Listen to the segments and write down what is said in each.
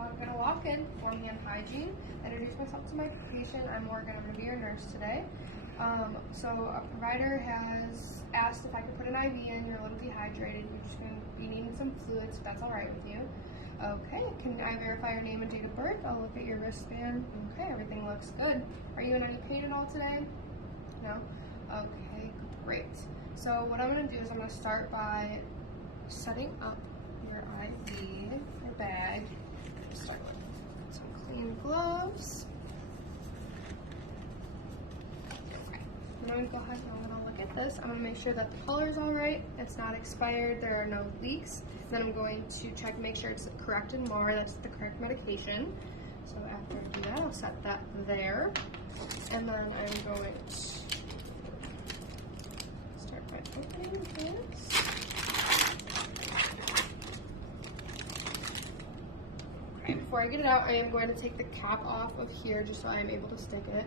I'm going to walk in, perform hand hygiene, introduce myself to my patient. I'm Morgan. I'm going to be your nurse today. So a provider has asked if I could put an IV in. You're a little dehydrated. You're just going to be needing some fluids, if that's all right with you. Okay, can I verify your name and date of birth? I'll look at your wristband. Okay, everything looks good. Are you in any pain at all today? No? Okay, great. So what I'm going to do is I'm going to start by setting up your IV, your bag. Start with some clean gloves. Okay. Then I'm going to go ahead and I'm going to look at this. I'm going to make sure that the color is all right. It's not expired. There are no leaks. Then I'm going to check and make sure it's the correct MR. That's the correct medication. So after I do that, I'll set that there. And then I'm going to start by opening this. Okay, before I get it out, I am going to take the cap off of here just so I am able to stick it.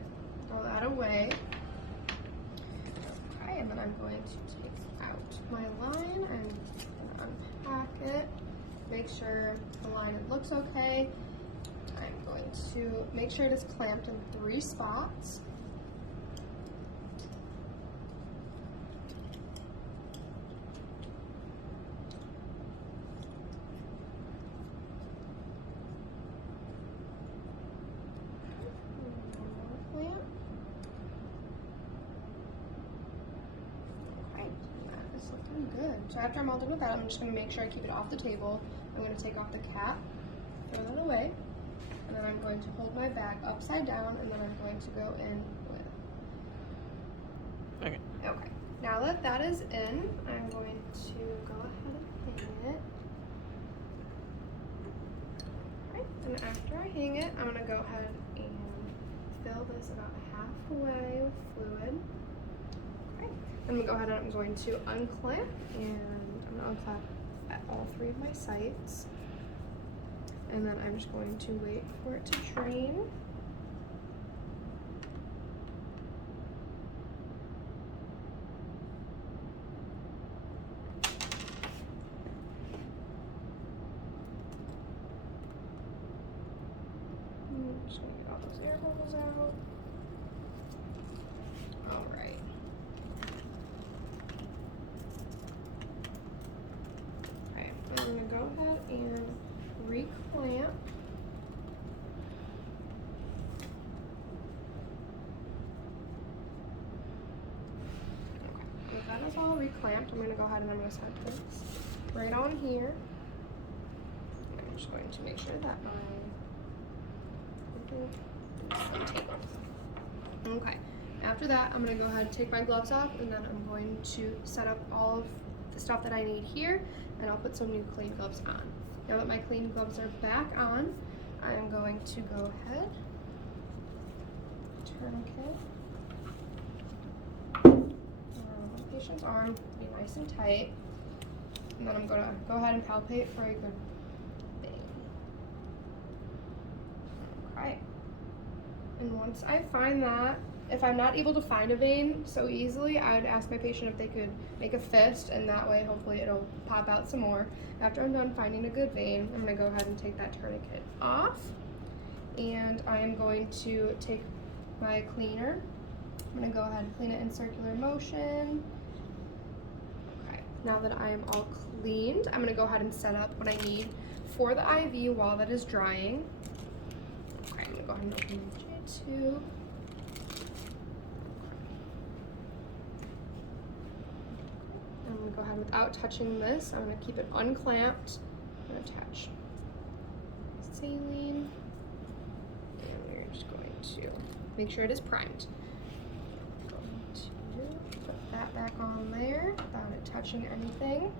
Throw that away. Okay, and then I'm going to take out my line and unpack it. Make sure the line looks okay. I'm going to make sure it is clamped in 3 spots. Good. So after I'm all done with that, I'm just going to make sure I keep it off the table. I'm going to take off the cap, throw that away, and then I'm going to hold my bag upside down, and then I'm going to go in with. Okay. Okay. Now that that is in, I'm going to go ahead and hang it. Alright, and after I hang it, I'm going to go ahead and fill this about halfway with fluid. I'm going to go ahead and I'm going to unclamp, and I'm going to unclamp at all 3 of my sites. And then I'm just going to wait for it to drain. I'm just going to get all those air bubbles out. All right. I'm going to go ahead and reclamp. Okay, if that is all reclamped, I'm going to go ahead and I'm going to set this right on here. And I'm just going to make sure that okay, after that, I'm going to go ahead and take my gloves off, and then I'm going to set up all of the stuff that I need here, and I'll put some new clean gloves on. Now that my clean gloves are back on, I am going to go ahead, tourniquet around the patient's arm, be nice and tight, and then I'm going to go ahead and palpate for a good vein. Okay. And once I find that, if I'm not able to find a vein so easily, I would ask my patient if they could make a fist, and that way hopefully it'll pop out some more. After I'm done finding a good vein, I'm going to go ahead and take that tourniquet off, and I am going to take my cleaner. I'm going to go ahead and clean it in circular motion. Okay, now that I am all cleaned, I'm going to go ahead and set up what I need for the IV while that is drying. Okay, I'm going to go ahead and open my J2. I'm going to go ahead without touching this. I'm going to keep it unclamped and attach saline. And we're just going to make sure it is primed. I'm going to put that back on there without it touching anything.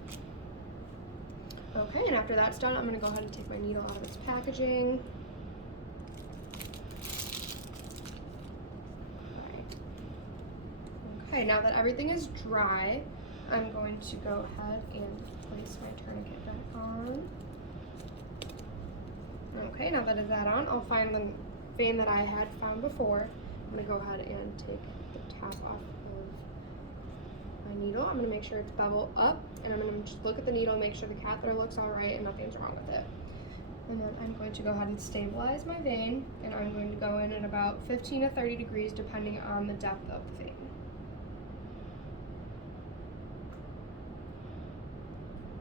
Okay, and after that's done, I'm going to go ahead and take my needle out of its packaging. Okay, now that everything is dry, I'm going to go ahead and place my tourniquet back on. Okay, now that it's that on, I'll find the vein that I had found before. I'm going to go ahead and take the top off of my needle. I'm going to make sure it's bevel up, and I'm going to just look at the needle, make sure the catheter looks all right and nothing's wrong with it. And then I'm going to go ahead and stabilize my vein, and I'm going to go in at about 15 to 30 degrees depending on the depth of the vein.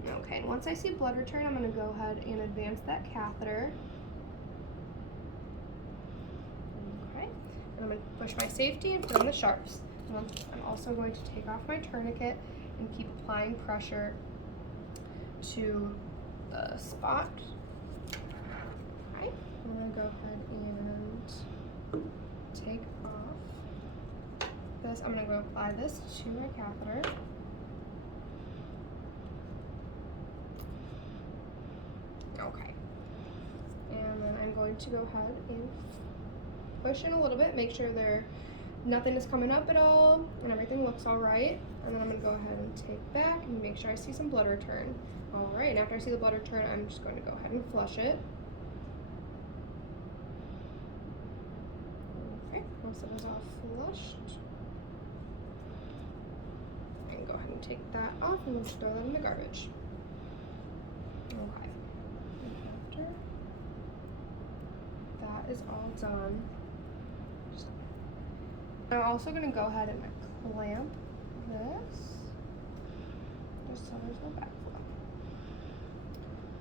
Okay, and once I see blood return, I'm going to go ahead and advance that catheter. Okay, and I'm going to push my safety and put in the sharps. And then I'm also going to take off my tourniquet and keep applying pressure to the spot. Okay, I'm going to go ahead and take off this. I'm going to go apply this to my catheter. Okay, and then I'm going to go ahead and push in a little bit, make sure nothing is coming up at all and everything looks all right. And then I'm going to go ahead and take back and make sure I see some blood return. All right, and after I see the blood return, I'm just going to go ahead and flush it. Okay, once it is all flushed, I can go ahead and take that off and we'll throw that in the garbage. Okay. After that is all done, I'm also going to go ahead and clamp this just so there's no backflow.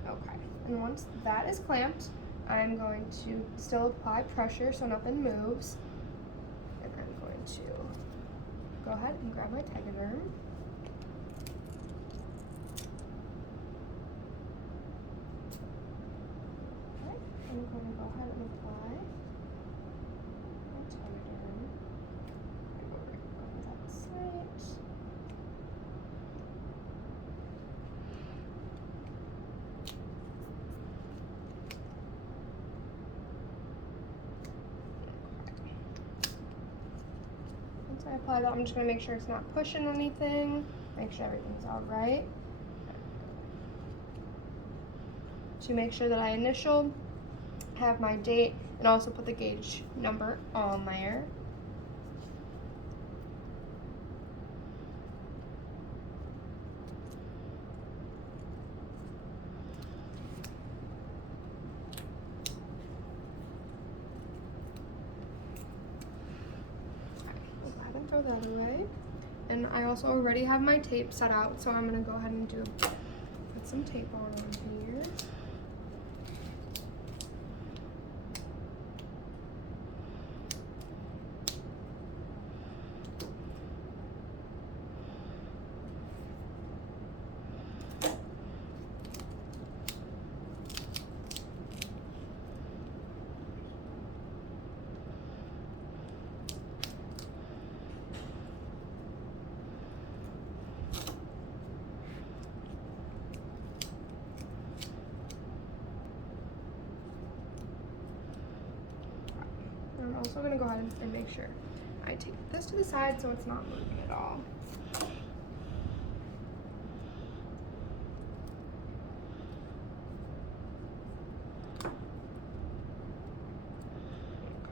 Okay, and once that is clamped, I'm going to still apply pressure so nothing moves, and I'm going to go ahead and grab my tegaderm. I'm going to go ahead and apply my tegaderm. I go right over that site. Once I apply that, I'm just going to make sure it's not pushing anything, make sure everything's all right. To make sure that I initial, have my date, and also put the gauge number on there. Okay, we'll go ahead and throw that away. And I also already have my tape set out, so I'm going to go ahead and put some tape on here. I'm also going to go ahead and make sure I take this to the side so it's not moving at all.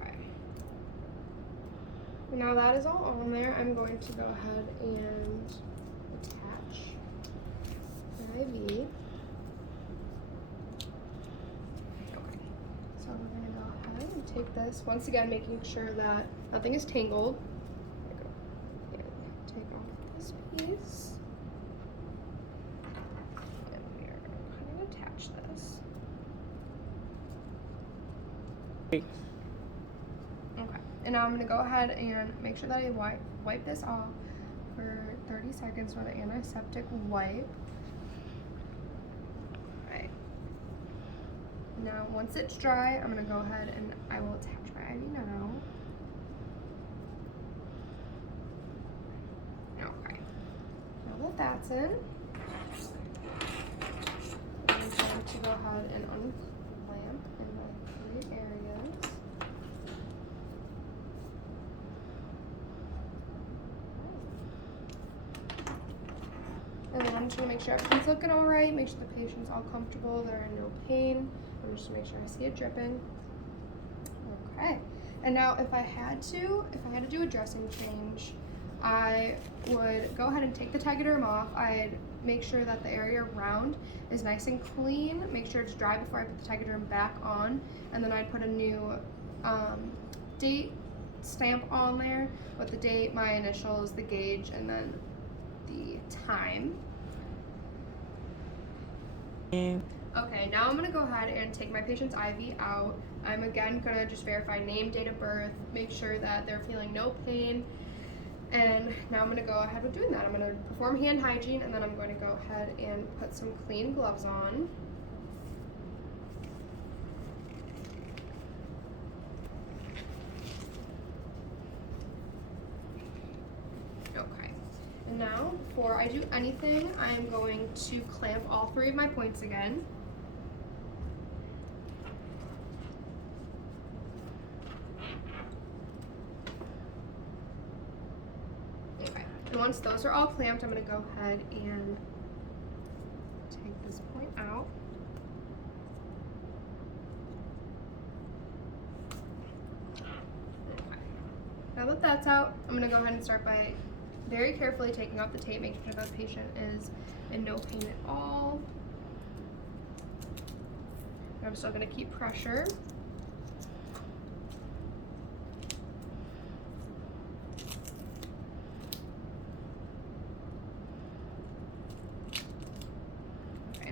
Okay. Now that is all on there, I'm going to go ahead and attach the IV. So we're going to go ahead and take this, once again making sure that nothing is tangled. Take off this piece. And we are going to kind of attach this. Okay, and now I'm going to go ahead and make sure that I wipe this off for 30 seconds with an antiseptic wipe. Now, once it's dry, I'm going to go ahead and I will attach my IV now. Okay. Now that that's in, I'm going to go ahead and unclamp in my 3 areas. And then I'm just going to make sure everything's looking all right, make sure the patient's all comfortable, they're in no pain. I'm just to make sure I see it dripping. Okay, and now if I had to do a dressing change, I would go ahead and take the tegaderm off. I'd make sure that the area around is nice and clean. Make sure it's dry before I put the Tegaderm back on, and then I'd put a new date stamp on there with the date, my initials, the gauge, and then the time. Okay, now I'm gonna go ahead and take my patient's IV out. I'm again gonna just verify name, date of birth, make sure that they're feeling no pain. And now I'm gonna go ahead with doing that. I'm gonna perform hand hygiene, and then I'm going to go ahead and put some clean gloves on. Okay, and now before I do anything, I'm going to clamp all 3 of my points again. And once those are all clamped, I'm going to go ahead and take this point out. Okay. Now that that's out, I'm going to go ahead and start by very carefully taking off the tape, making sure that the patient is in no pain at all. And I'm still going to keep pressure.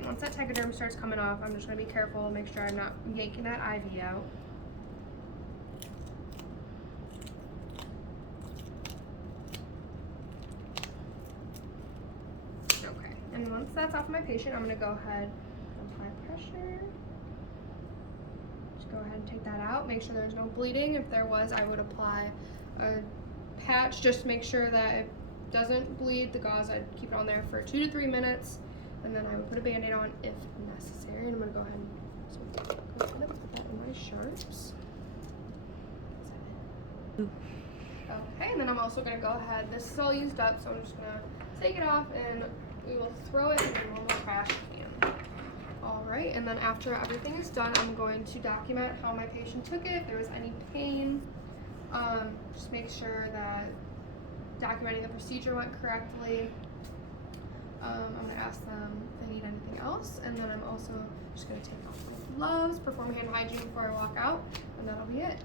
Once that Tegaderm starts coming off, I'm just going to be careful, make sure I'm not yanking that IV out. Okay, and once that's off my patient, I'm going to go ahead and apply pressure. Just go ahead and take that out, make sure there's no bleeding. If there was, I would apply a patch just to make sure that it doesn't bleed. The gauze, I'd keep it on there for 2 to 3 minutes. And then I would put a Band-Aid on if necessary. And I'm gonna go ahead and put that in my sharps. Okay, and then I'm also gonna go ahead, this is all used up, so I'm just gonna take it off and we will throw it in the normal trash can. All right, and then after everything is done, I'm going to document how my patient took it, if there was any pain. Just make sure that documenting the procedure went correctly. I'm going to ask them if they need anything else, and then I'm also just going to take off my gloves, perform hand hygiene before I walk out, and that'll be it.